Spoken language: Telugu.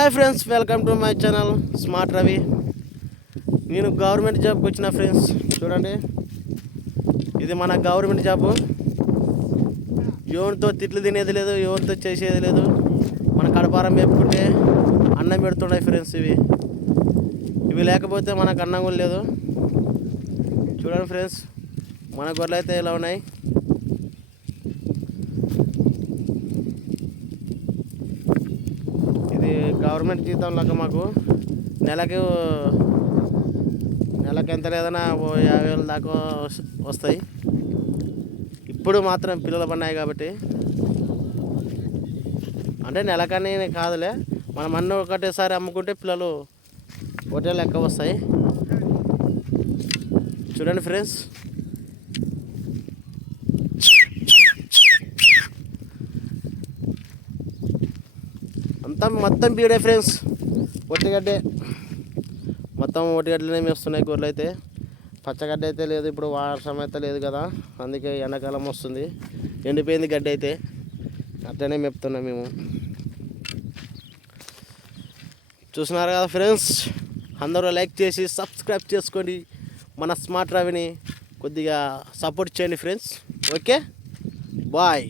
Hi friends welcome to my channel smart Ravi నేను గవర్నమెంట్ జాబ్కి వచ్చిన ఫ్రెండ్స్ చూడండి. ఇది మన గవర్నమెంట్ జాబు ఎవరితో తిట్లు తినేది లేదు ఎవరితో చేసేది లేదు. మన కడపారం మేపుకుంటే అన్నం పెడుతున్నాయి ఫ్రెండ్స్ ఇవి. ఇవి లేకపోతే మనకు అన్నం కూడా లేదు. చూడండి ఫ్రెండ్స్ మన గొర్రెలు అయితే ఇలా ఉన్నాయి ఇది గవర్నమెంట్ జీతం లాగా మాకు. నెలకు నెలకి ఎంత లేదన్నా ఓ యాభై వేలు దాకా వస్- వస్తాయి. ఇప్పుడు మాత్రం పిల్లలు పడినాయి కాబట్టి. అంటే నెలకని కాదులే. మనం అన్నీ ఒకటేసారి అమ్ముకుంటే పిల్లలు ఒకటే లెక్క వస్తాయి. చూడండి ఫ్రెండ్స్. మొత్తం మొత్తం బీడే ఫ్రెండ్స్. ఒట్టిగడ్డే. మొత్తం ఒట్టిగడ్డలనే మేస్తున్నాయి గొర్రెలు అయితే పచ్చగడ్డ అయితే లేదు ఇప్పుడు వర్షం అయితే లేదు కదా. అందుకే ఎండాకాలం వస్తుంది. ఎండిపోయింది గడ్డ అయితే. అట్లనే మెప్తున్నాం మేము. చూస్తున్నారు కదా ఫ్రెండ్స్? అందరూ లైక్ చేసి సబ్స్క్రైబ్ చేసుకోండి. మన స్మార్ట్ రవిని కొద్దిగా సపోర్ట్ చేయండి ఫ్రెండ్స్. ఓకే? బాయ్.